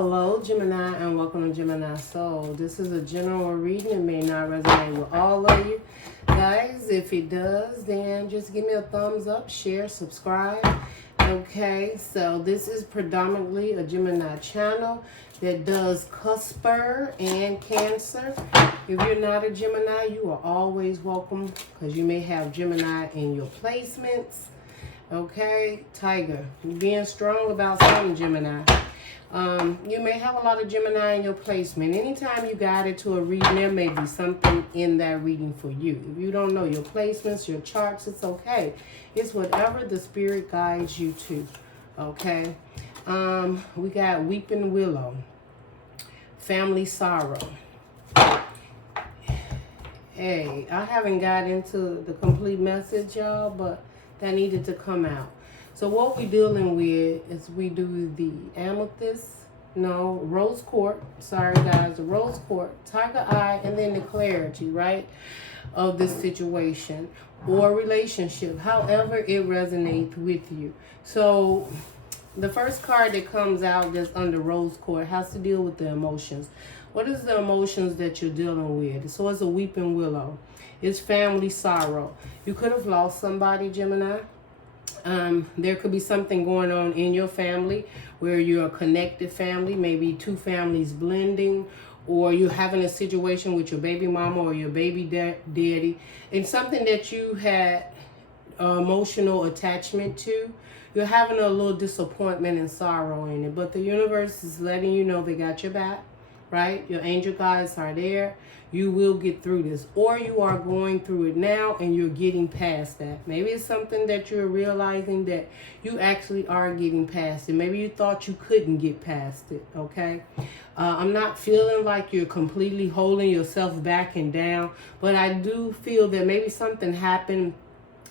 Hello, Gemini, and welcome to Gemini Soul. This is a general reading. It may not resonate with all of you guys. If it does, then just give me a thumbs up, share, subscribe. Okay, so this is predominantly a Gemini channel that does KIPPER and Cancer. If you're not a Gemini, you are always welcome because you may have Gemini in your placements. Okay, Tiger, you're being strong about something, Gemini. You may have a lot of Gemini in your placement. Anytime you got it to a reading, there may be something in that reading for you. If you don't know your placements, your charts, it's okay. It's whatever the spirit guides you to. Okay. We got Weeping Willow, Family Sorrow. Hey, I haven't got into the complete message, y'all, but that needed to come out. So what we're dealing with is we do the Rose Quartz. Sorry guys, the Rose Quartz, Tiger Eye, and then the clarity, right, of this situation or relationship, however it resonates with you. So the first card that comes out that's under Rose Quartz has to deal with the emotions. What is the emotions that you're dealing with? So it's a Weeping Willow. It's family sorrow. You could have lost somebody, Gemini. There could be something going on in your family where you're a connected family, maybe two families blending, or you're having a situation with your baby mama or your baby daddy, and something that you had emotional attachment to. You're having a little disappointment and sorrow in it, but the universe is letting you know they got your back, right? Your angel guides are there. You will get through this, or you are going through it now and you're getting past that. Maybe it's something that you're realizing that you actually are getting past it. Maybe you thought you couldn't get past it, okay? I'm not feeling like you're completely holding yourself back and down, but I do feel that maybe something happened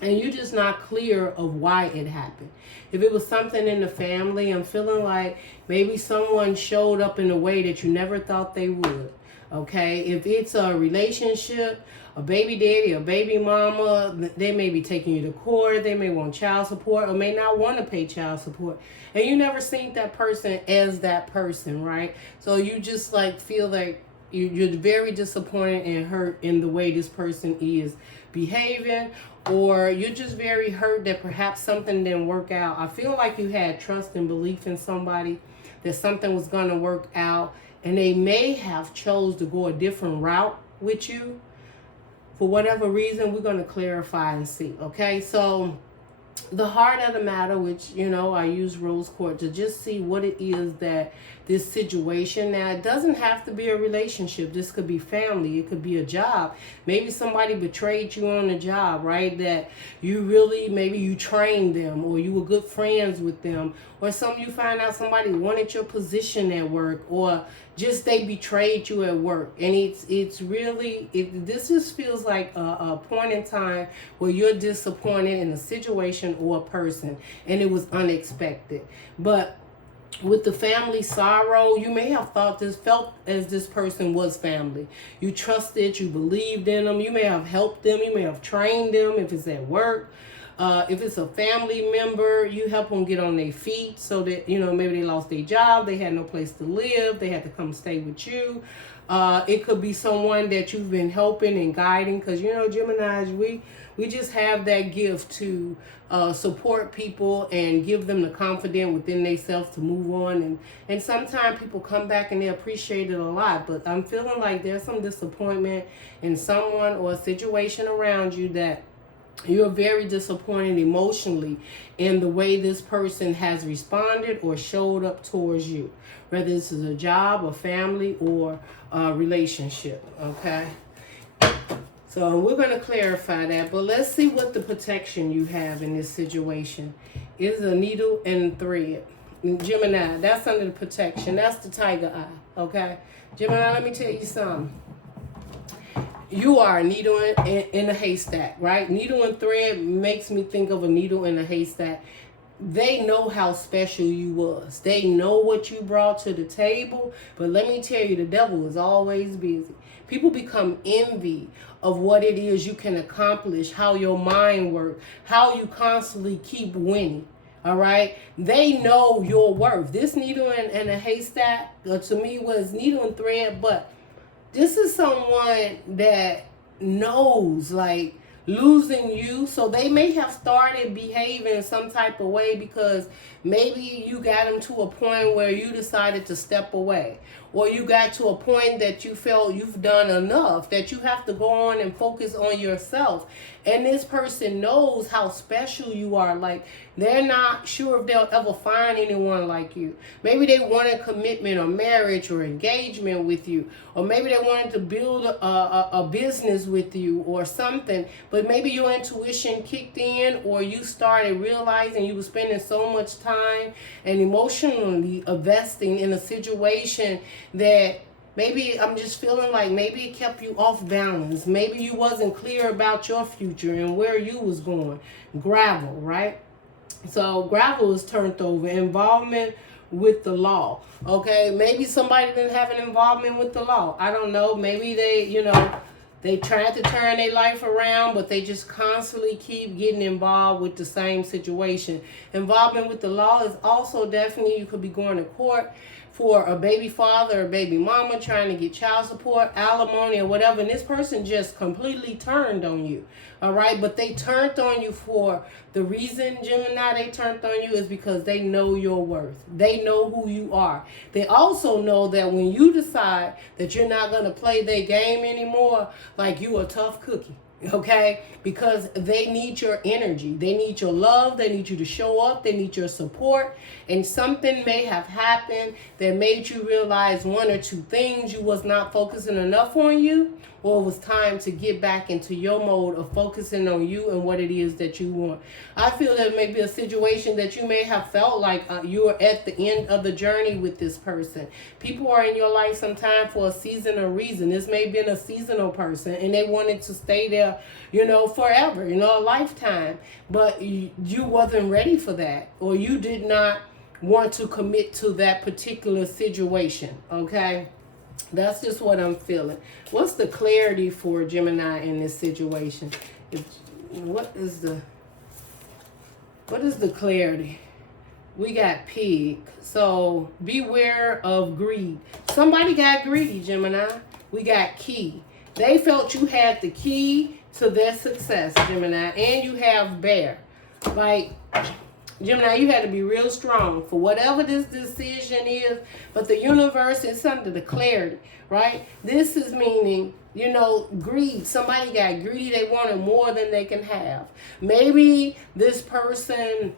and you're just not clear of why it happened. If it was something in the family, I'm feeling like maybe someone showed up in a way that you never thought they would. Okay, if it's a relationship, a baby daddy, a baby mama, they may be taking you to court, they may want child support or may not want to pay child support. And you never seen that person as that person, right? So you just like feel like you're very disappointed and hurt in the way this person is behaving, or you're just very hurt that perhaps something didn't work out. I feel like you had trust and belief in somebody that something was going to work out, and they may have chose to go a different route with you for whatever reason. We're going to clarify and see. Okay, so the heart of the matter, which, you know, I use Rose Quartz to just see what it is that this situation. Now, it doesn't have to be a relationship. This could be family. It could be a job. Maybe somebody betrayed you on the job, right? That you really, maybe you trained them or you were good friends with them, or you find out somebody wanted your position at work, or just they betrayed you at work. And it's really, this just feels like a point in time where you're disappointed in a situation or a person, and it was unexpected. But with the family sorrow, you may have felt as this person was family. You trusted, you believed in them, you may have helped them, you may have trained them if it's at work. If it's a family member, you help them get on their feet so that, you know, maybe they lost their job, they had no place to live, they had to come stay with you. It could be someone that you've been helping and guiding, because, you know, Geminis, we just have that gift to support people and give them the confidence within themselves to move on. And sometimes people come back and they appreciate it a lot. But I'm feeling like there's some disappointment in someone or a situation around you that you're very disappointed emotionally in the way this person has responded or showed up towards you, whether this is a job, a family, or a relationship, okay? So we're going to clarify that, but let's see what the protection you have in this situation. Is a needle and thread. Gemini, that's under the protection. That's the tiger eye, okay? Gemini, let me tell you something. You are a needle in a haystack, right? Needle and thread makes me think of a needle in a haystack. They know how special you was. They know what you brought to the table. But let me tell you, the devil is always busy. People become envy of what it is you can accomplish, how your mind works, how you constantly keep winning. All right, they know your worth. This needle and a haystack, to me, was needle and thread, but this is someone that knows, like, losing you. So they may have started behaving some type of way because maybe you got them to a point where you decided to step away, or you got to a point that you felt you've done enough, that you have to go on and focus on yourself. And this person knows how special you are. Like, they're not sure if they'll ever find anyone like you. Maybe they wanted commitment or marriage or engagement with you, or maybe they wanted to build a business with you or something, but maybe your intuition kicked in, or you started realizing you were spending so much time and emotionally investing in a situation that maybe I'm just feeling like maybe it kept you off balance. Maybe you wasn't clear about your future and where you was going. Gravel, right? So gravel is turned over. Involvement with the law. Okay, maybe somebody didn't have an involvement with the law. I don't know. Maybe they tried to turn their life around, but they just constantly keep getting involved with the same situation. Involvement with the law is also definitely, you could be going to court for a baby father or baby mama, trying to get child support, alimony, or whatever. And this person just completely turned on you. All right, but they turned on you for the reason, Gemini, they turned on you is because they know your worth. They know who you are. They also know that when you decide that you're not going to play their game anymore, like, you a tough cookie. Okay, because they need your energy, they need your love, they need you to show up, they need your support. And something may have happened that made you realize one or two things. You was not focusing enough on you, or it was time to get back into your mode of focusing on you and what it is that you want. I feel that may be a situation that you may have felt like you are at the end of the journey with this person. People are in your life sometime for a season or reason. This may have been a seasonal person and they wanted to stay there, forever, a lifetime. But you wasn't ready for that, or you did not want to commit to that particular situation. Okay, that's just what I'm feeling. What's the clarity for Gemini in this situation? What is the clarity? We got pig. So beware of greed. Somebody got greedy, Gemini. We got key. They felt you had the key to their success, Gemini. And you have bear. Like, Gemini, you had to be real strong for whatever this decision is. But the universe is under the clarity, right? This is meaning, greed. Somebody got greedy. They wanted more than they can have. Maybe this person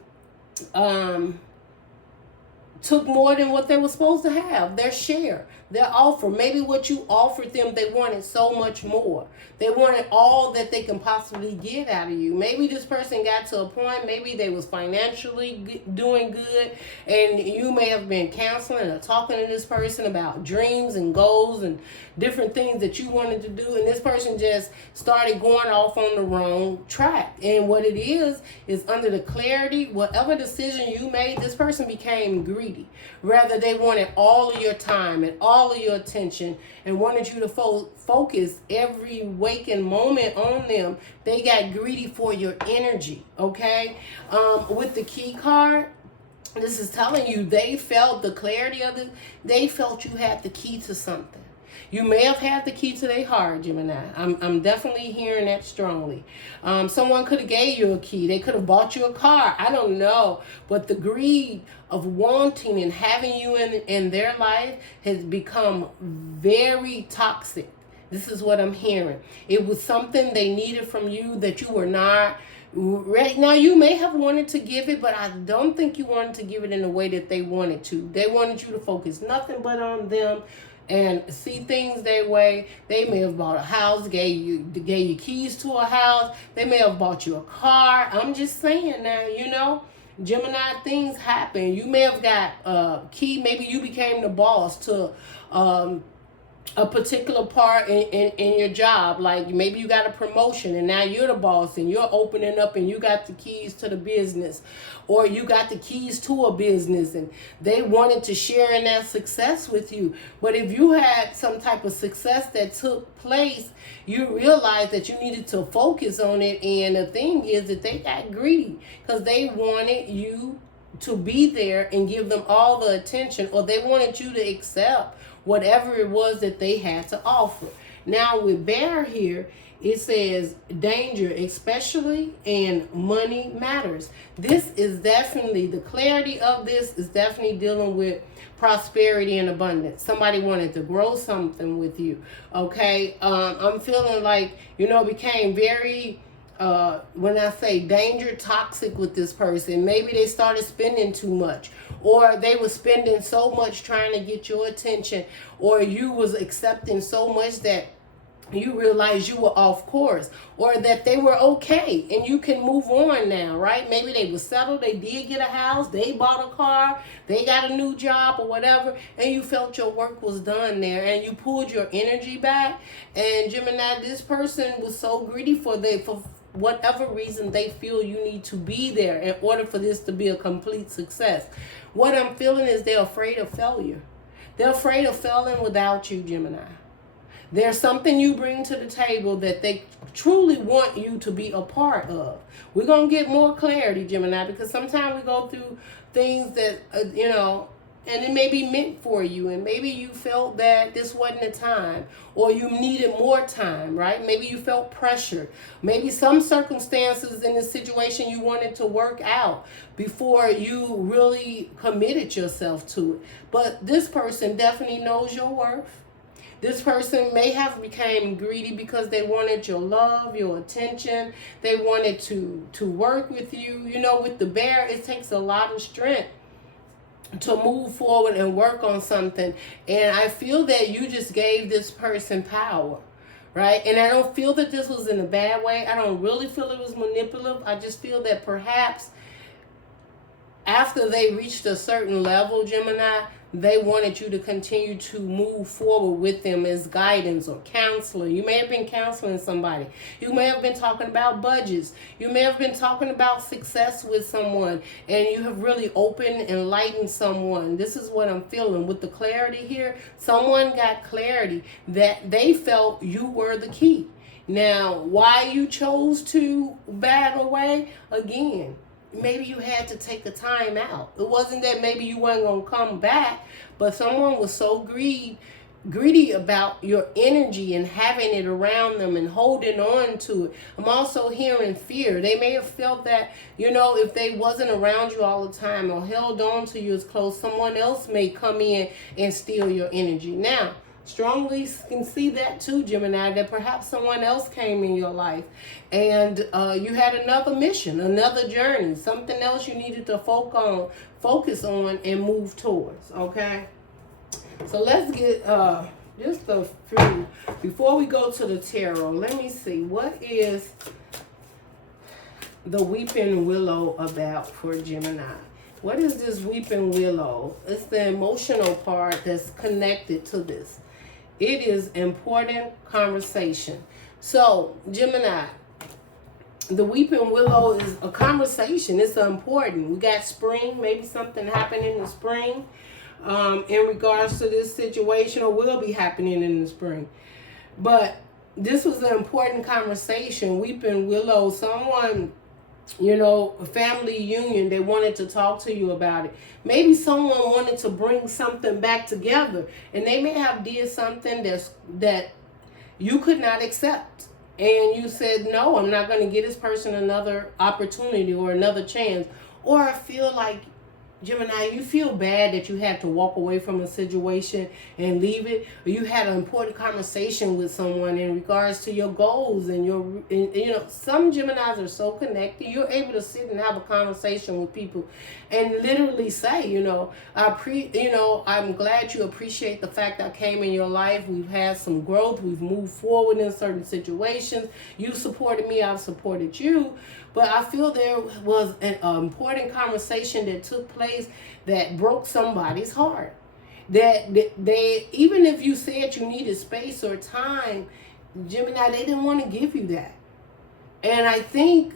took more than what they were supposed to have, their share, their offer. Maybe what you offered them, they wanted so much more. They wanted all that they can possibly get out of you. Maybe this person got to a point, maybe they was financially doing good, and you may have been counseling or talking to this person about dreams and goals and different things that you wanted to do, and this person just started going off on the wrong track. And what it is under the clarity, whatever decision you made, this person became greedy. Rather, they wanted all of your time and all of your attention and wanted you to focus every waking moment on them. They got greedy for your energy, okay? With the key card, this is telling you they felt the clarity of it. They felt you had the key to something. You may have had the key to their heart, Gemini. I'm definitely hearing that strongly. Someone could have gave you a key. They could have bought you a car. I don't know. But the greed of wanting and having you in their life has become very toxic. This is what I'm hearing. It was something they needed from you that you were not. Right now, you may have wanted to give it, but I don't think you wanted to give it in the way that they wanted to. They wanted you to focus nothing but on them and see things their way. They may have bought a house, gave you keys to a house. They may have bought you a car. I'm just saying now, Gemini, things happen. You may have got a key. Maybe you became the boss to a particular part in your job. Like, maybe you got a promotion and now you're the boss and you're opening up and you got the keys to the business, or you got the keys to a business and they wanted to share in that success with you. But if you had some type of success that took place, you realized that you needed to focus on it. And the thing is that they got greedy because they wanted you to be there and give them all the attention, or they wanted you to accept whatever it was that they had to offer. Now with Bear here, it says danger, especially, and money matters. This is definitely, the clarity of this is definitely dealing with prosperity and abundance. Somebody wanted to grow something with you. Okay. I'm feeling like, it became very, when I say danger, toxic with this person. Maybe they started spending too much, or they were spending so much trying to get your attention, or you was accepting so much that you realize you were off course, or that they were okay and you can move on now, right? Maybe they were settled, they did get a house, they bought a car, they got a new job or whatever, and you felt your work was done there and you pulled your energy back. And Gemini, this person was so greedy for whatever reason they feel you need to be there in order for this to be a complete success. What I'm feeling is they're afraid of failure. They're afraid of failing without you, Gemini. There's something you bring to the table that they truly want you to be a part of. We're going to get more clarity, Gemini, because sometimes we go through things that, and it may be meant for you, and maybe you felt that this wasn't the time, or you needed more time, right? Maybe you felt pressure. Maybe some circumstances in the situation you wanted to work out before you really committed yourself to it. But this person definitely knows your worth. This person may have become greedy because they wanted your love, your attention. They wanted to work with you. With the Bear, it takes a lot of strength to move forward and work on something. And I feel that you just gave this person power, right? And I don't feel that this was in a bad way. I don't really feel it was manipulative. I just feel that perhaps after they reached a certain level, Gemini, they wanted you to continue to move forward with them as guidance or counselor. You may have been counseling somebody. You may have been talking about budgets. You may have been talking about success with someone, and you have really opened, enlightened someone. This is what I'm feeling. With the clarity here, someone got clarity that they felt you were the key. Now, why you chose to back away, again, maybe you had to take a time out. It wasn't that maybe you weren't going to come back, but someone was so greedy about your energy and having it around them and holding on to it. I'm also hearing fear. They may have felt that, if they wasn't around you all the time or held on to you as close, someone else may come in and steal your energy. Now, strongly can see that too, Gemini, that perhaps someone else came in your life and you had another mission, another journey, something else you needed to focus on and move towards, okay? So let's get just a few, before we go to the tarot, let me see, what is the Weeping Willow about for Gemini? What is this Weeping Willow? It's the emotional part that's connected to this. It is important conversation. So, Gemini, the Weeping Willow is a conversation. It's important. We got spring. Maybe something happened in the spring in regards to this situation, or will be happening in the spring. But this was an important conversation. Weeping Willow, someone, a family union, they wanted to talk to you about it. Maybe someone wanted to bring something back together, and they may have did something that you could not accept. And you said, no, I'm not going to give this person another opportunity or another chance. Or I feel like, Gemini, you feel bad that you had to walk away from a situation and leave it, or you had an important conversation with someone in regards to your goals and some Geminis are so connected. You're able to sit and have a conversation with people and literally say, I'm glad you appreciate the fact I came in your life. We've had some growth. We've moved forward in certain situations. You supported me. I've supported you. But I feel there was an important conversation that took place that broke somebody's heart. That they, even if you said you needed space or time, Gemini, they didn't want to give you that. And I think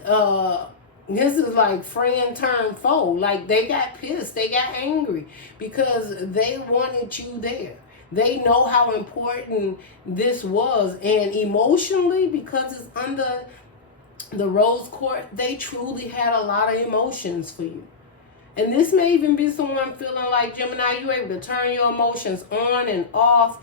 this is like friend turned foe. Like they got pissed, they got angry because they wanted you there. They know how important this was. And emotionally, because it's under the rose court, they truly had a lot of emotions for you. And this may even be someone feeling like, Gemini, you're able to turn your emotions on and off.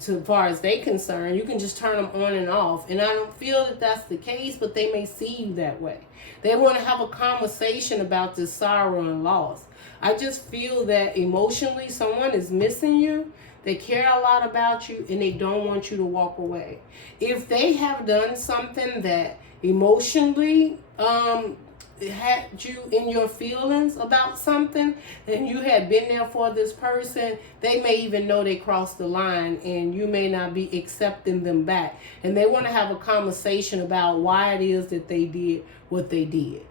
To as far as they're concerned, you can just turn them on and off. And I don't feel that that's the case, but they may see you that way. They want to have a conversation about this sorrow and loss. I just feel that emotionally someone is missing you. They care a lot about you, and they don't want you to walk away. If they have done something that emotionally had you in your feelings about something, and you had been there for this person, they may even know they crossed the line, and you may not be accepting them back. And they want to have a conversation about why it is that they did what they did.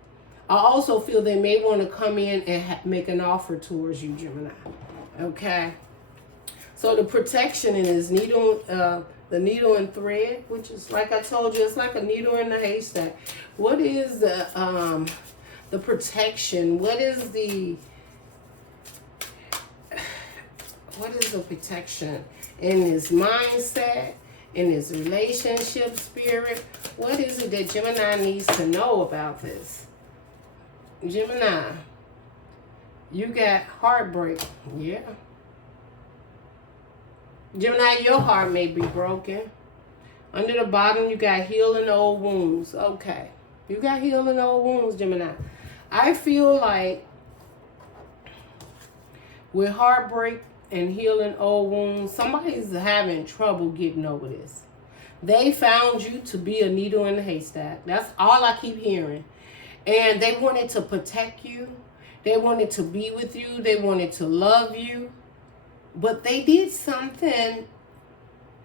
I also feel they may want to come in and make an offer towards you, Gemini. Okay? So the protection in this needle, the needle and thread, which is, like I told you, it's like a needle in a haystack. What is the protection? What is the protection in this mindset, in this relationship spirit? What is it that Gemini needs to know about this? Gemini, you got heartbreak. Yeah. Gemini, your heart may be broken. Under the bottom, you got healing old wounds. Okay. You got healing old wounds, Gemini. I feel like with heartbreak and healing old wounds, somebody's having trouble getting over this. They found you to be a needle in a haystack. That's all I keep hearing. And they wanted to protect you. They wanted to be with you. They wanted to love you. But they did something.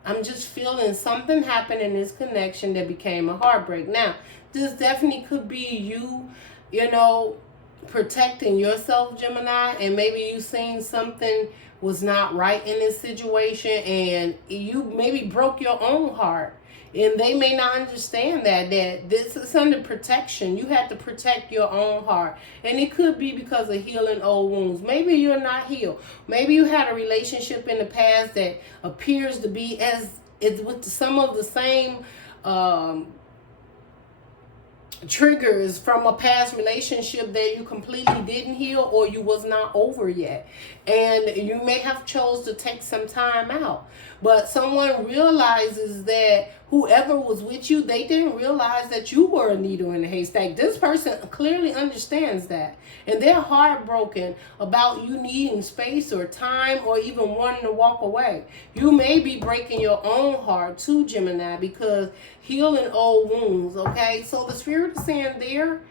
I'm just feeling something happened in this connection that became a heartbreak. Now, this definitely could be you, protecting yourself, Gemini, and maybe you seen something was not right in this situation, and you maybe broke your own heart. And they may not understand that this is under protection. You have to protect your own heart. And it could be because of healing old wounds. Maybe you're not healed. Maybe you had a relationship in the past that appears to be as it's with some of the same triggers from a past relationship that you completely didn't heal, or you was not over yet, and you may have chose to take some time out. But someone realizes that whoever was with you, they didn't realize that you were a needle in a haystack. This person clearly understands that, and they're heartbroken about you needing space or time, or even wanting to walk away. You may be breaking your own heart too, Gemini, because healing old wounds. Okay, so the spirit is saying there,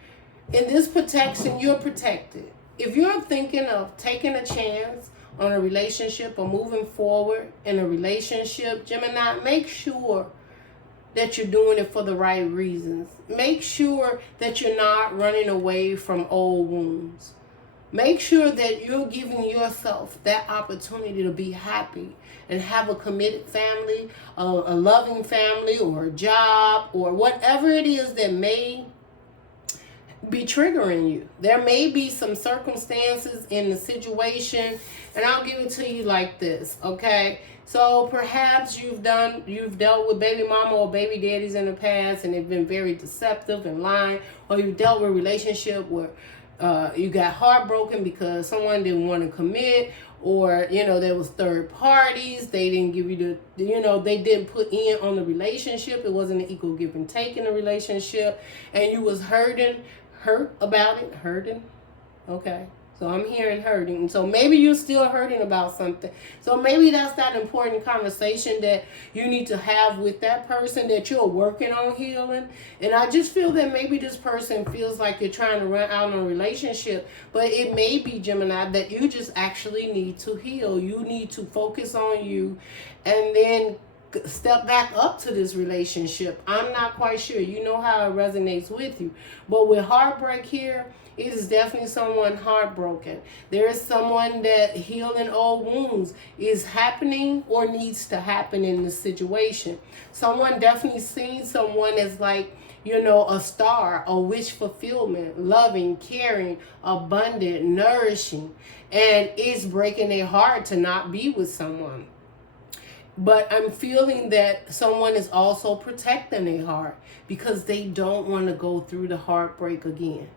in this protection, you're protected. If you're thinking of taking a chance on a relationship or moving forward in a relationship, Gemini, make sure that you're doing it for the right reasons. Make sure that you're not running away from old wounds. Make sure that you're giving yourself that opportunity to be happy and have a committed family, a loving family, or a job, or whatever it is that may be triggering you. There may be some circumstances in the situation, and I'll give it to you like this, okay? So perhaps you've dealt with baby mama or baby daddies in the past, and they've been very deceptive and lying, or you've dealt with a relationship where you got heartbroken because someone didn't want to commit, or there was third parties. They didn't give you they didn't put in on the relationship. It wasn't an equal give and take in the relationship, and you was hurt about it. Okay, so I'm hearing hurting, and so maybe you're still hurting about something. So maybe that's that important conversation that you need to have with that person that you're working on healing. And I just feel that maybe this person feels like you're trying to run out on a relationship, but it may be, Gemini, that you just actually need to heal. You need to focus on you, and then step back up to this relationship. I'm not quite sure. You know how it resonates with you. But with heartbreak here, it is definitely someone heartbroken. There is someone that healing old wounds is happening or needs to happen in this situation. Someone definitely seeing someone as like, a star, a wish fulfillment, loving, caring, abundant, nourishing. And it's breaking their heart to not be with someone. But I'm feeling that someone is also protecting their heart because they don't want to go through the heartbreak again.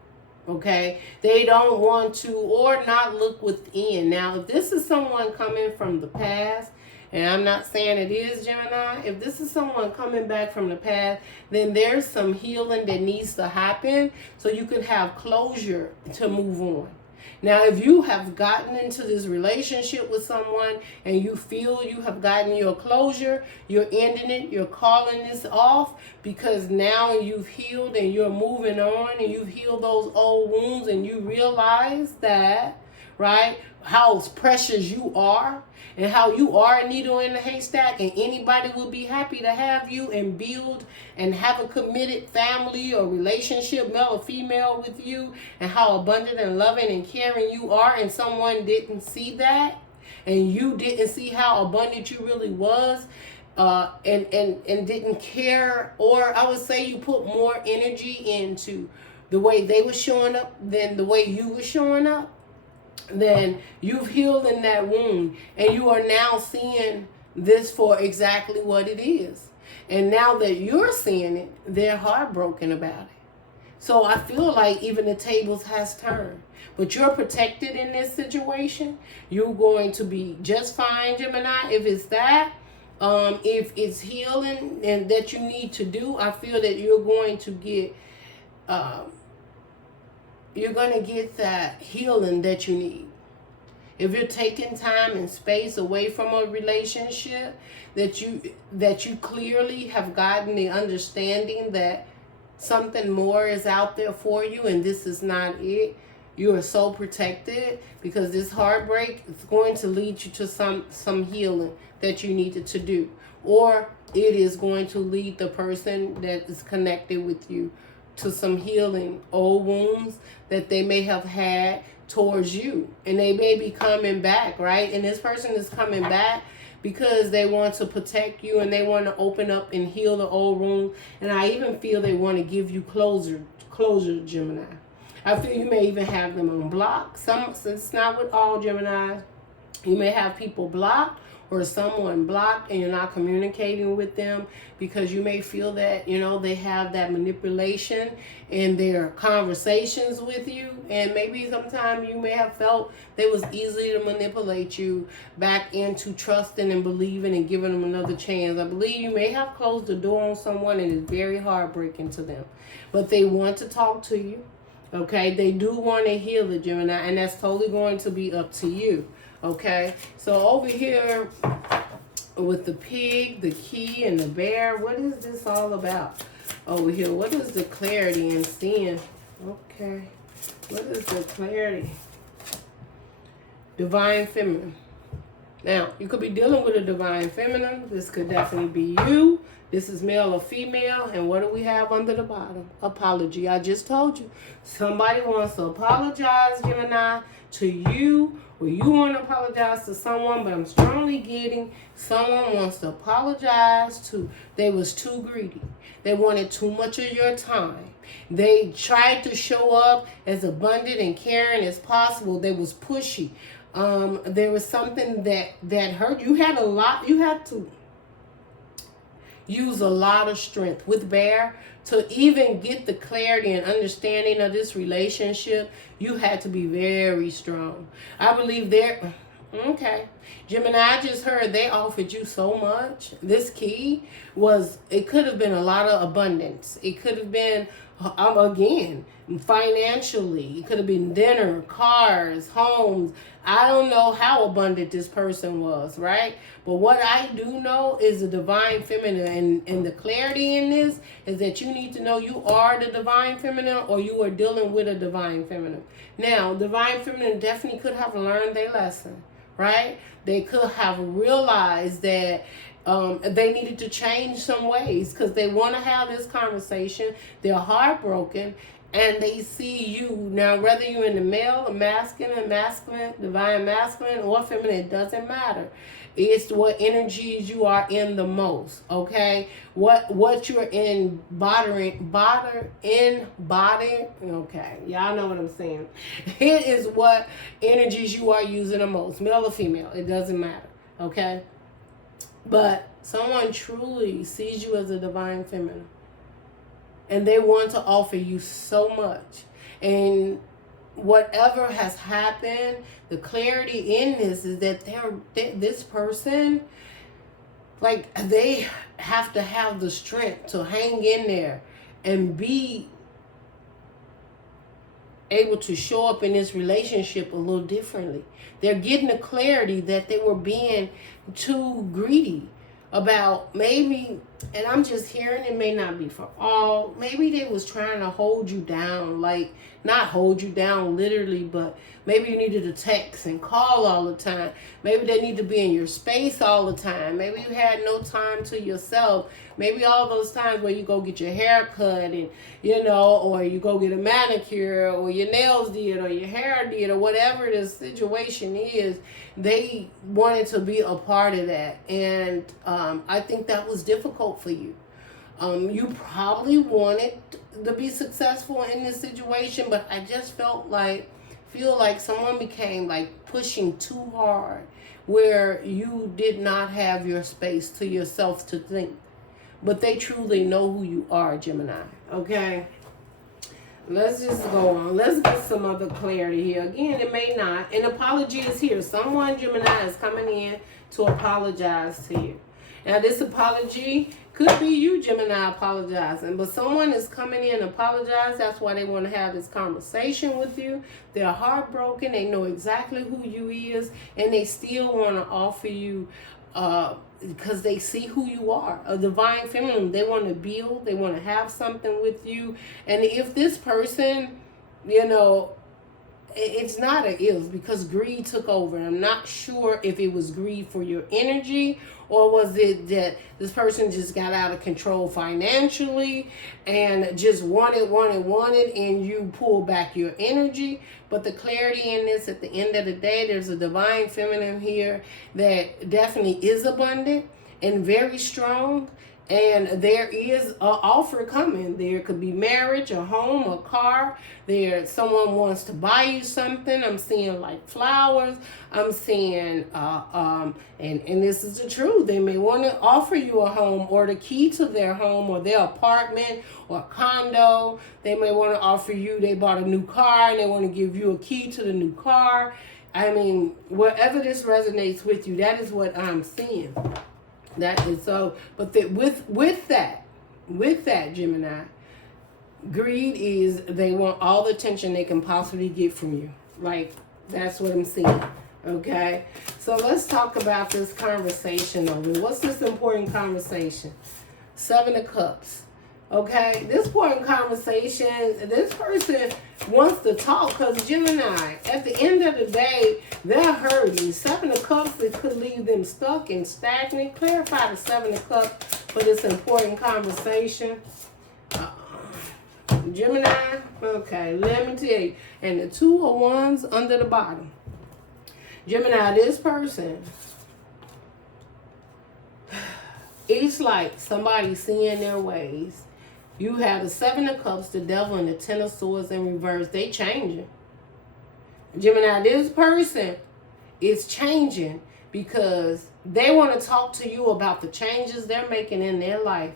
Okay, they don't want to or not look within. Now, if this is someone coming from the past, and I'm not saying it is Gemini, if this is someone coming back from the past, then there's some healing that needs to happen so you can have closure to move on. Now, if you have gotten into this relationship with someone and you feel you have gotten your closure, you're ending it, you're calling this off because now you've healed and you're moving on and you've healed those old wounds and you realize that, right, how precious you are and how you are a needle in the haystack, and anybody will be happy to have you and build and have a committed family or relationship, male or female, with you, and how abundant and loving and caring you are, and someone didn't see that and you didn't see how abundant you really was, and didn't care, or I would say you put more energy into the way they were showing up than the way you were showing up, then you've healed in that wound and you are now seeing this for exactly what it is. And now that you're seeing it, they're heartbroken about it. So I feel like even the tables has turned. But you're protected in this situation. You're going to be just fine, Gemini. If it's that, if it's healing and that you need to do, I feel that you're going to get that healing that you need. If you're taking time and space away from a relationship, that you clearly have gotten the understanding that something more is out there for you and this is not it. You are so protected because this heartbreak is going to lead you to some healing that you needed to do. Or it is going to lead the person that is connected with you to some healing, old wounds that they may have had towards you. And they may be coming back, right? And this person is coming back because they want to protect you and they want to open up and heal the old wound. And I even feel they want to give you closure, Gemini. I feel you may even have them on block. It's not with all Geminis. You may have people blocked or someone blocked and you're not communicating with them because you may feel that, they have that manipulation in their conversations with you. And maybe sometime you may have felt they was easy to manipulate you back into trusting and believing and giving them another chance. I believe you may have closed the door on someone and it's very heartbreaking to them. But they want to talk to you. Okay, they do want to heal the Gemini, and that's totally going to be up to you. Okay, so over here with the pig, the key, and the bear, what is this all about? Over here, what is the clarity and seeing? Okay, what is the clarity? Divine feminine. Now, you could be dealing with a divine feminine. This could definitely be you. This is male or female. And what do we have under the bottom? Apology. I just told you. Somebody wants to apologize, Gemini, to you. Or you want to apologize to someone. But I'm strongly getting someone wants to apologize to. They was too greedy. They wanted too much of your time. They tried to show up as abundant and caring as possible. They was pushy. There was something that hurt. You had to use a lot of strength with bear to even get the clarity and understanding of this relationship. You had to be very strong. I believe okay, Gemini, I just heard they offered you so much. This key it could have been a lot of abundance. It could have been, again, financially. It could have been dinner, cars, homes. I don't know how abundant this person was, right? But what I do know is the divine feminine, and the clarity in this is that you need to know you are the divine feminine or you are dealing with a divine feminine. Now, divine feminine definitely could have learned their lesson, right? They could have realized that they needed to change some ways because they want to have this conversation. They're heartbroken and they see you. Now, whether you're in the male or masculine, divine masculine or feminine, it doesn't matter. It's what energies you are in the most, okay? What you're embodying, okay, y'all know what I'm saying. It is what energies you are using the most, male or female, it doesn't matter, okay? But someone truly sees you as a divine feminine. And they want to offer you so much. And whatever has happened, the clarity in this is that this person, like, they have to have the strength to hang in there and be able to show up in this relationship a little differently. They're getting the clarity that they were being too greedy about, maybe, and I'm just hearing, it may not be for all, maybe they was trying to hold you down, like, not hold you down literally, but maybe you needed to text and call all the time. Maybe they need to be in your space all the time. Maybe you had no time to yourself. Maybe all those times where you go get your hair cut and, you know, or you go get a manicure, or your nails did, or your hair did, or whatever the situation is, they wanted to be a part of that. And I think that was difficult for you. You probably wanted to be successful in this situation, but I just feel like someone became like pushing too hard, where you did not have your space to yourself to think. But they truly know who you are, Gemini. Okay? Let's just go on. Let's get some other clarity here. Again, it may not. An apology is here. Someone, Gemini, is coming in to apologize to you. Now, this apology could be you, Gemini, apologizing. But someone is coming in to apologize. That's why they want to have this conversation with you. They're heartbroken. They know exactly who you is. And they still want to offer you, because they see who you are, a divine feminine. They want to build. They want to have something with you. And if this person, you know, it's not an is, because greed took over. I'm not sure if it was greed for your energy, or was it that this person just got out of control financially and just wanted, and you pulled back your energy. But the clarity in this, at the end of the day, there's a divine feminine here that definitely is abundant and very strong. And there is an offer coming. There could be marriage, a home, a car. Someone wants to buy you something. I'm seeing like flowers. I'm seeing, and this is the truth. They may want to offer you a home, or the key to their home, or their apartment, or condo. They may want to offer you, they bought a new car and they want to give you a key to the new car. I mean, wherever this resonates with you, that is what I'm seeing. That is so, but with that, Gemini, greed is, they want all the attention they can possibly get from you. Like, that's what I'm seeing. Okay, so let's talk about this conversation over. What's this important conversation? 7 of Cups. Okay, this important conversation, this person wants to talk, because Gemini, at the end of the day, they're hurting. 7 of Cups, it could leave them stuck and stagnant. Clarify the 7 of Cups for this important conversation. Gemini, okay, let me tell you. And the 2 of Wands under the bottom. Gemini, this person, it's like somebody seeing their ways. You have the 7 of Cups, the Devil, and the 10 of Swords in reverse. They changing. Gemini, this person is changing because they want to talk to you about the changes they're making in their life.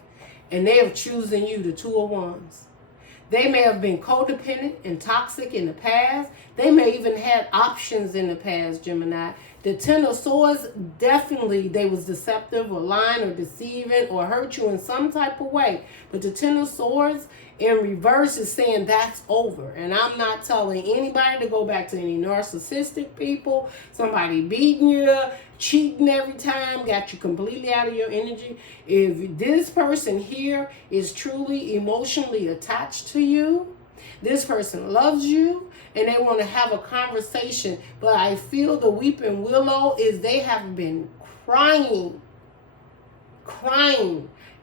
And they have chosen you, the 2 of Wands. They may have been codependent and toxic in the past. They may even had options in the past, Gemini. The 10 of Swords, definitely they was deceptive or lying or deceiving or hurt you in some type of way. But the 10 of Swords in reverse is saying that's over. And I'm not telling anybody to go back to any narcissistic people, somebody beating you, cheating every time, got you completely out of your energy. If this person here is truly emotionally attached to you, this person loves you, and they want to have a conversation. But I feel the weeping willow is they have been crying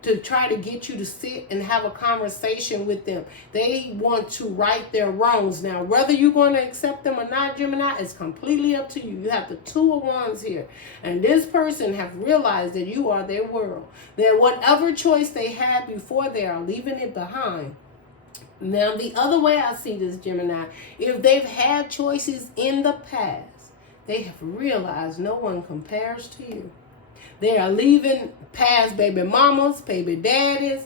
to try to get you to sit and have a conversation with them. They want to right their wrongs. Now, whether you're going to accept them or not, Gemini, is completely up to you. You have the 2 of Wands here. And this person have realized that you are their world. That whatever choice they had before, they are leaving it behind. Now, the other way I see this, Gemini, if they've had choices in the past, they have realized no one compares to you. They are leaving past baby mamas, baby daddies,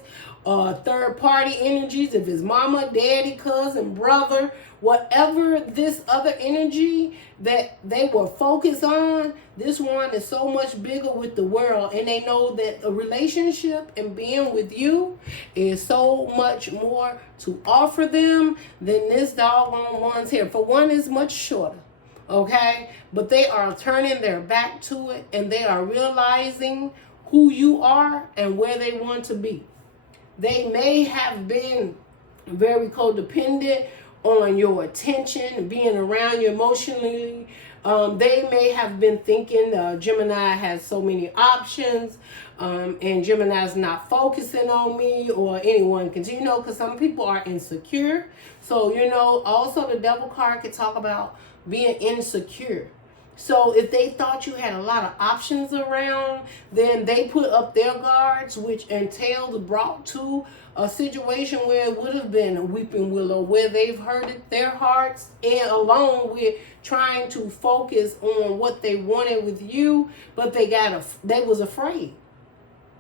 third party energies, if it's mama, daddy, cousin, brother, whatever this other energy that they were focused on, this one is so much bigger with the world, and they know that a relationship and being with you is so much more to offer them than this doggone one's here. For one, is much shorter, okay? But they are turning their back to it, and they are realizing who you are and where they want to be. They may have been very codependent on your attention, being around you emotionally. They may have been thinking Gemini has so many options, and Gemini's not focusing on me or anyone. Because, you know, because some people are insecure. So, you know, also the devil card could talk about being insecure. So if they thought you had a lot of options around, then they put up their guards, which entails brought to a situation where it would have been a weeping willow, where they've hurted their hearts, and along with trying to focus on what they wanted with you, but they was afraid.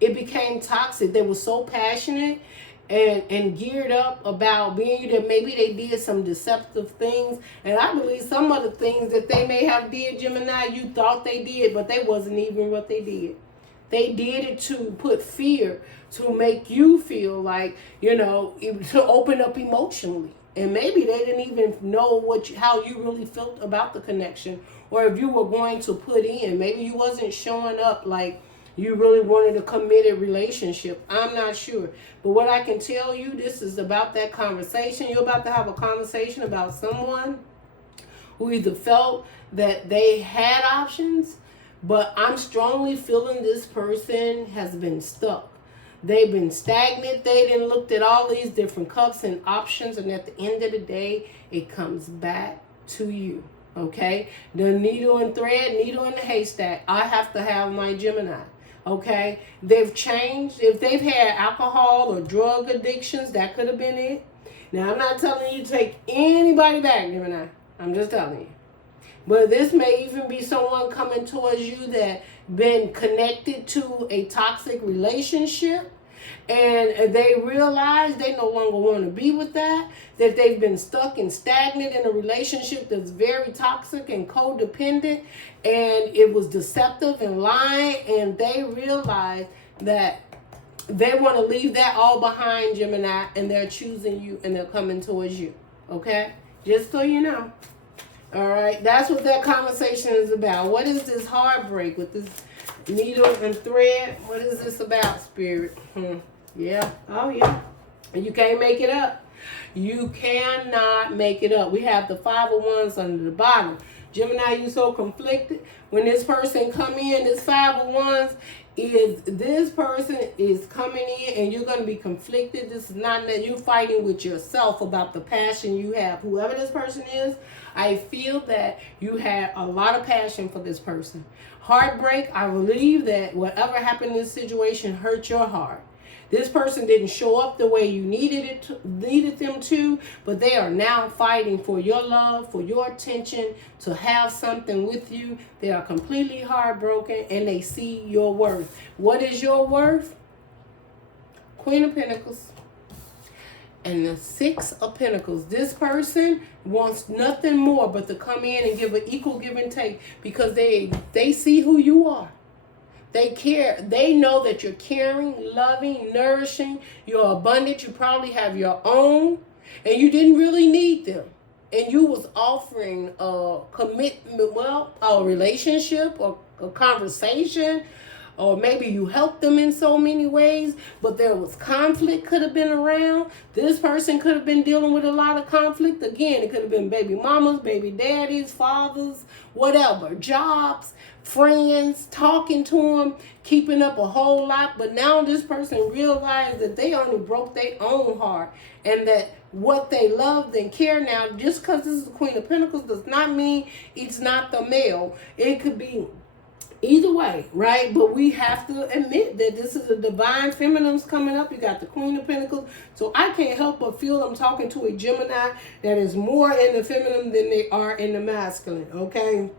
It became toxic. They were so passionate and geared up about being you that maybe they did some deceptive things. And I believe some of the things that they may have did, Gemini, you thought they did, but they wasn't even what they did. They did it to put fear, to make you feel like, you know, to open up emotionally. And maybe they didn't even know how you really felt about the connection, or if you were going to put in. Maybe you wasn't showing up like you really wanted a committed relationship. I'm not sure. But what I can tell you, this is about that conversation. You're about to have a conversation about someone who either felt that they had options, but I'm strongly feeling this person has been stuck. They've been stagnant. They didn't looked at all these different cups and options, and at the end of the day, it comes back to you. Okay? The needle and thread, needle in the haystack. I have to have my Gemini. Okay, they've changed. If they've had alcohol or drug addictions, that could have been it. Now, I'm not telling you to take anybody back, Gemini. I'm just telling you. But this may even be someone coming towards you that been connected to a toxic relationship, and they realize they no longer want to be with that they've been stuck and stagnant in a relationship that's very toxic and codependent, and it was deceptive and lying, and they realize that they want to leave that all behind, Gemini, and they're choosing you, and they're coming towards you. Okay? Just so you know. All right? That's what that conversation is about. What is this heartbreak with this needle and thread? What is this about, Spirit? Yeah. Oh, yeah. And you can't make it up. You cannot make it up. We have the 5 of Wands under the bottom. Gemini, you so conflicted. When this person come in, this 5 of Wands this person is coming in, and you're going to be conflicted. This is not that you fighting with yourself about the passion you have. Whoever this person is, I feel that you had a lot of passion for this person. Heartbreak, I believe that whatever happened in this situation hurt your heart. This person didn't show up the way you needed them to, but they are now fighting for your love, for your attention, to have something with you. They are completely heartbroken, and they see your worth. What is your worth? Queen of Pentacles and the 6 of Pentacles. This person wants nothing more but to come in and give an equal give and take, because they see who you are. They care. They know that you're caring, loving, nourishing. You're abundant. You probably have your own, and you didn't really need them. And you was offering a commitment, a relationship or a conversation, or maybe you helped them in so many ways, but there was conflict could have been around. This person could have been dealing with a lot of conflict. Again, it could have been baby mamas, baby daddies, fathers, whatever, jobs, friends, talking to them, keeping up a whole lot. But now this person realized that they only broke their own heart, and that what they loved and care now, just because this is the Queen of Pentacles, does not mean it's not the male. It could be either way, right? But we have to admit that this is a divine feminine's coming up. You got the Queen of Pentacles. So I can't help but feel I'm talking to a Gemini that is more in the feminine than they are in the masculine, okay?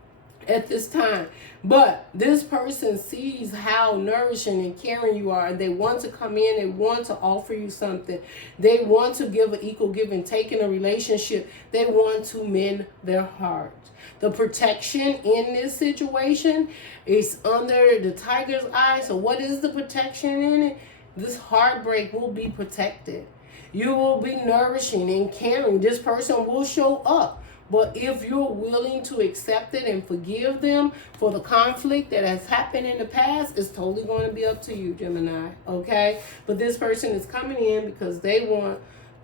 at this time. But this person sees how nourishing and caring you are. They want to come in. They want to offer you something. They want to give an equal give and take in a relationship. They want to mend their heart. The protection in this situation is under the tiger's eye. So what is the protection in it? This heartbreak will be protected. You will be nourishing and caring. This person will show up. But if you're willing to accept it and forgive them for the conflict that has happened in the past, it's totally going to be up to you, Gemini, okay? But this person is coming in because they want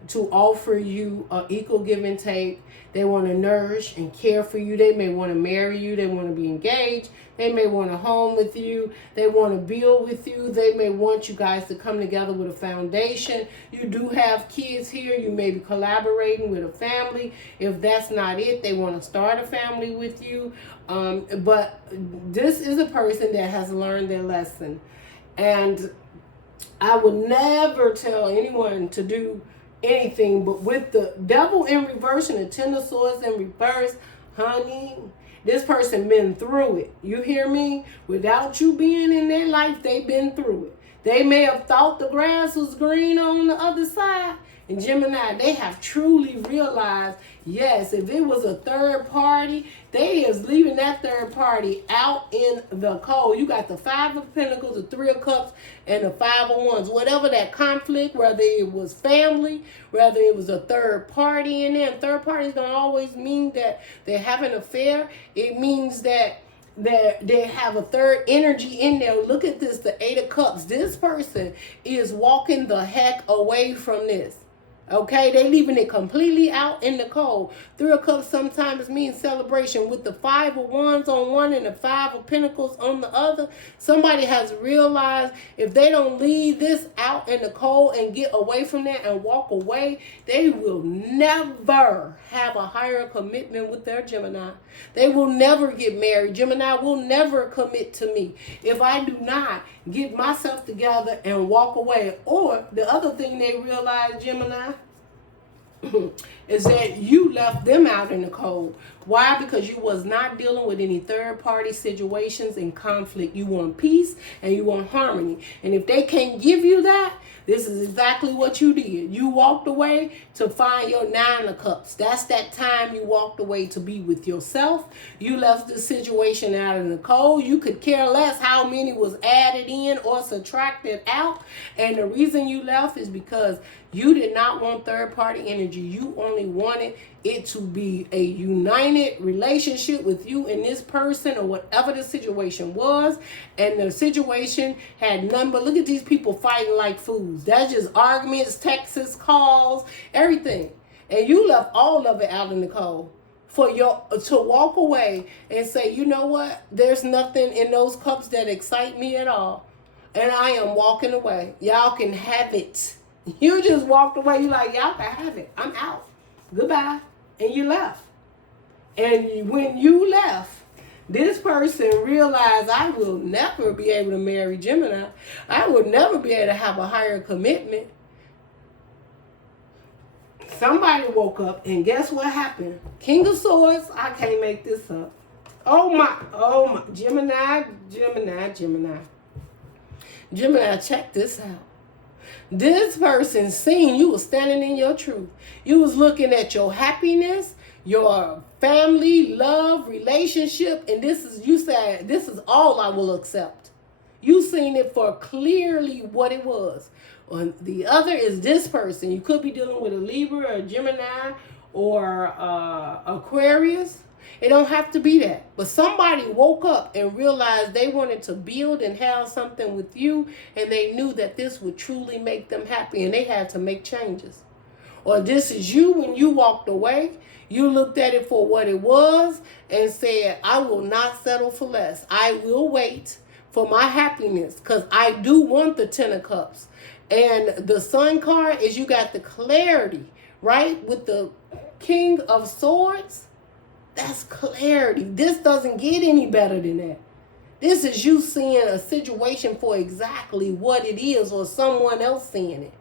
to offer you an equal give and take. They want to nourish and care for you. They may want to marry you. They want to be engaged. They may want a home with you. They want to build with you. They may want you guys to come together with a foundation. You do have kids here. You may be collaborating with a family. If that's not it, they want to start a family with you. But this is a person that has learned their lesson. And I would never tell anyone to do anything, but with the devil in reverse and the Ten of Swords in reverse, honey, this person been through it. You hear me? Without you being in their life, they've been through it. They may have thought the grass was green on the other side. And Gemini, they have truly realized, yes, if it was a third party, they is leaving that third party out in the cold. You got the Five of Pentacles, the Three of Cups, and the Five of Wands. Whatever that conflict, whether it was family, whether it was a third party in there. And third parties don't always mean that they have an affair. It means that they have a third energy in there. Look at this, the Eight of Cups. This person is walking the heck away from this. Okay, they leaving it completely out in the cold. Three of Cups sometimes means celebration. With the Five of Wands on one and the Five of Pentacles on the other, somebody has realized if they don't leave this out in the cold and get away from that and walk away, they will never have a higher commitment with their Gemini. They will never get married. Gemini will never commit to me if I do not get myself together and walk away. Or the other thing they realize, Gemini, is that you left them out in the cold. Why? Because you was not dealing with any third party situations and conflict. You want peace and you want harmony. And if they can't give you that, this is exactly what you did. You walked away to find your Nine of Cups. That's that time you walked away to be with yourself. You left the situation out in the cold. You could care less how many was added in or subtracted out. And the reason you left is because you did not want third party energy. You only wanted it to be a united relationship with you and this person or whatever the situation was. And the situation had none but, look at these people fighting like fools. That's just arguments, texts, calls, everything. And you left all of it out in the cold for to walk away and say, you know what? There's nothing in those cups that excite me at all. And I am walking away. Y'all can have it. You just walked away. You're like, y'all can have it. I'm out. Goodbye. And you left. And when you left, this person realized, I will never be able to marry Gemini. I will never be able to have a higher commitment. Somebody woke up and guess what happened? King of Swords. I can't make this up. Oh my. Gemini. Gemini, check this out. This person seen you was standing in your truth. You was looking at your happiness, your family, love, relationship, and this is, you said, this is all I will accept. You seen it for clearly what it was. On the other is this person. You could be dealing with a Libra, a Gemini, or Aquarius. It don't have to be that. But somebody woke up and realized they wanted to build and have something with you, and they knew that this would truly make them happy, and they had to make changes. Or this is you when you walked away. You looked at it for what it was and said, I will not settle for less. I will wait for my happiness because I do want the Ten of Cups. And the Sun card is you got the clarity, right? With the King of Swords. That's clarity. This doesn't get any better than that. This is you seeing a situation for exactly what it is or someone else seeing it.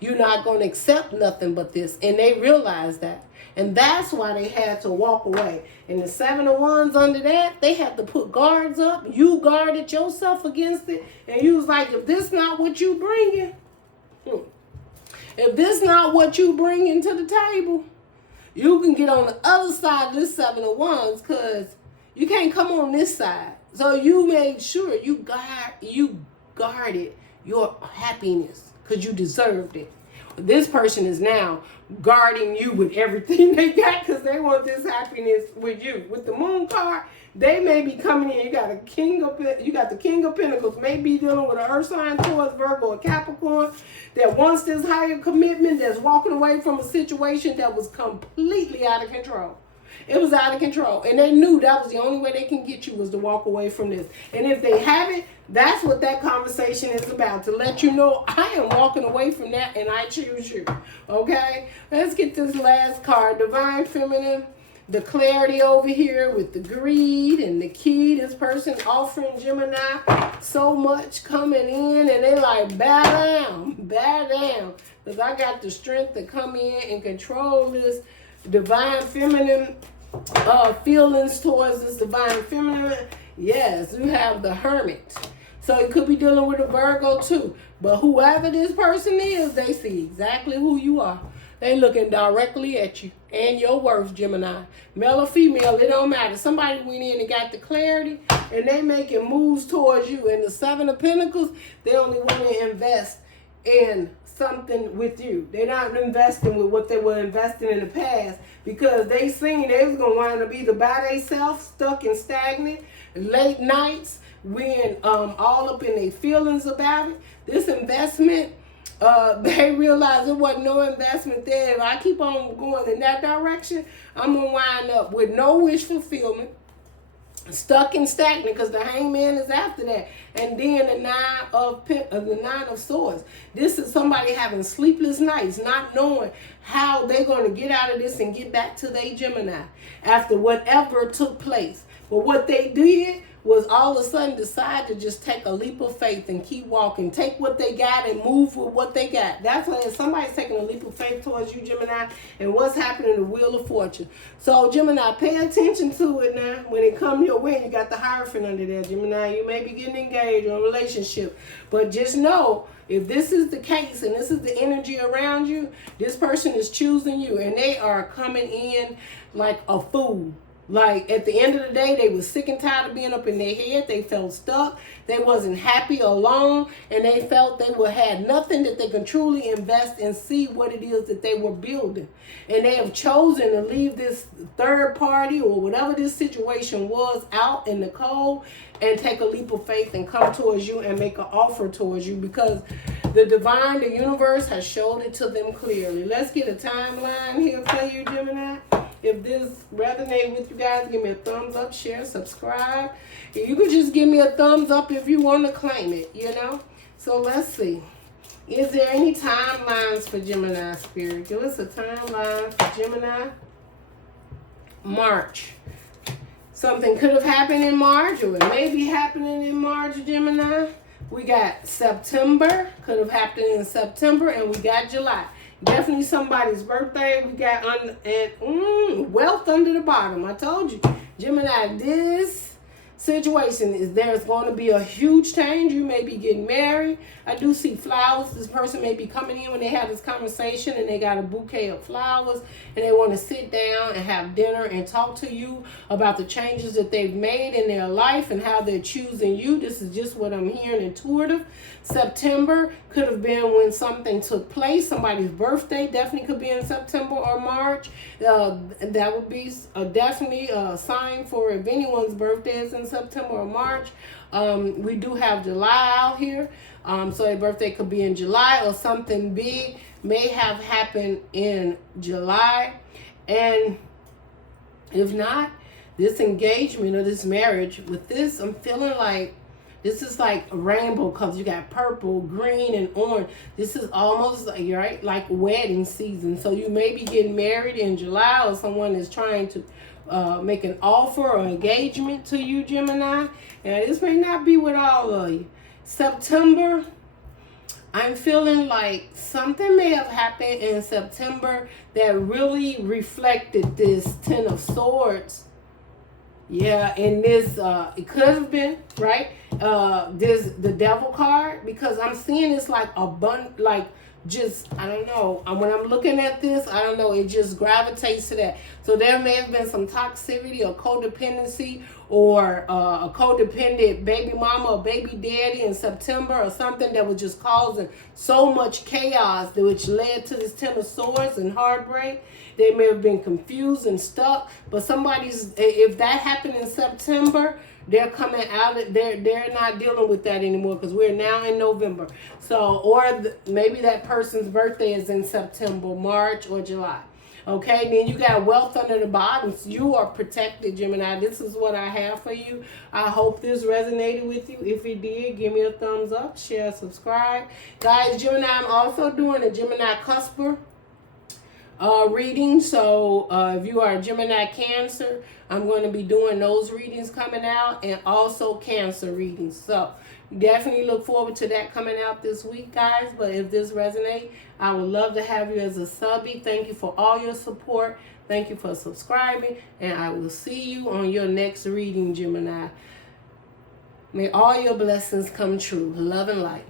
You're not going to accept nothing but this. And they realize that. And that's why they had to walk away. And the 7 of Wands under that, they had to put guards up. You guarded yourself against it. And you was like, if this not what you bringing, if this not what you bringing to the table, you can get on the other side of this 7 of Wands, because you can't come on this side. So you made sure you guarded your happiness because you deserved it. This person is now guarding you with everything they got because they want this happiness with you. With the Moon card, they may be coming in. You got the King of Pentacles, may be dealing with an Earth sign, Taurus, Virgo, or Capricorn, that wants this higher commitment, that's walking away from a situation that was completely out of control. It was out of control. And they knew that was the only way they can get you, was to walk away from this. And if they haven't, that's what that conversation is about. To let you know, I am walking away from that and I choose you. Okay? Let's get this last card. Divine Feminine. The clarity over here with the greed and the key. This person offering Gemini so much coming in, and they like, bow down, bow down. Because I got the strength to come in and control this divine feminine feelings towards this divine feminine. Yes, you have the Hermit. So it could be dealing with a Virgo too. But whoever this person is, they see exactly who you are. They looking directly at you and your worth, Gemini. Male or female, it don't matter. Somebody went in and got the clarity, and they making moves towards you. And the 7 of Pentacles, they only want to invest in something with you. They're not investing with what they were investing in the past, because they seen they was gonna wind up either by themselves, stuck and stagnant, late nights, when all up in their feelings about it. This investment, they realized there wasn't no investment there. If I keep on going in that direction, I'm gonna wind up with no wish fulfillment, stuck and stagnant, because the Hangman is after that. And then the Nine of Swords. This is somebody having sleepless nights, not knowing how they're going to get out of this and get back to their Gemini after whatever took place. But what they did was all of a sudden decide to just take a leap of faith and keep walking. Take what they got and move with what they got. That's when somebody's taking a leap of faith towards you, Gemini, and what's happening, the Wheel of Fortune. So, Gemini, pay attention to it now. When it comes your way, you got the Hierophant under there, Gemini. You may be getting engaged or a relationship. But just know, if this is the case and this is the energy around you, this person is choosing you, and they are coming in like a fool. Like, at the end of the day, they were sick and tired of being up in their head. They felt stuck. They wasn't happy or alone. And they felt they had nothing that they can truly invest and see what it is that they were building. And they have chosen to leave this third party or whatever this situation was out in the cold and take a leap of faith and come towards you and make an offer towards you, because the divine, the universe, has showed it to them clearly. Let's get a timeline here for you, Gemini. If this resonates with you guys, give me a thumbs up, share, subscribe. You could just give me a thumbs up if you want to claim it, you know. So let's see. Is there any timelines for Gemini Spirit? Give us a timeline for Gemini. March. Something could have happened in March, or it may be happening in March, Gemini. We got September. Could have happened in September. And we got July. Definitely somebody's birthday. We got wealth under the bottom. I told you, Gemini, this situation is there's going to be a huge change. You may be getting married. I do see flowers. This person may be coming in when they have this conversation and they got a bouquet of flowers and they want to sit down and have dinner and talk to you about the changes that they've made in their life and how they're choosing you. This is just what I'm hearing intuitive. September could have been when something took place. Somebody's birthday definitely could be in September or March. That would be definitely a sign for if anyone's birthday is in September or March. We do have July out here. So a birthday could be in July, or something big may have happened in July. And if not, this engagement or this marriage, with this, I'm feeling like this is like a rainbow colors. You got purple, green, and orange. This is almost like, right, like wedding season. So you may be getting married in July, or someone is trying to make an offer or engagement to you, Gemini. And this may not be with all of you. September, I'm feeling like something may have happened in September that really reflected this Ten of Swords. Yeah, and this, it could have been, right? This, the Devil card, because I'm seeing it's like like just, I don't know. When I'm looking at this, I don't know, it just gravitates to that. So there may have been some toxicity or codependency, or a codependent baby mama or baby daddy in September, or something that was just causing so much chaos, which led to this Ten of Swords and heartbreak. They may have been confused and stuck, but if that happened in September, they're coming out. They're not dealing with that anymore, because we're now in November. So, or maybe that person's birthday is in September, March, or July. Okay, then you got wealth under the bottom. So you are protected, Gemini. This is what I have for you. I hope this resonated with you. If it did, give me a thumbs up, share, subscribe. Guys, Gemini, I'm also doing a Gemini Cusper reading. So if you are a Gemini Cancer, I'm going to be doing those readings coming out, and also Cancer readings. So definitely look forward to that coming out this week, guys. But if this resonates, I would love to have you as a subby. Thank you for all your support. Thank you for subscribing, and I will see you on your next reading, Gemini. May all your blessings come true. Love and light.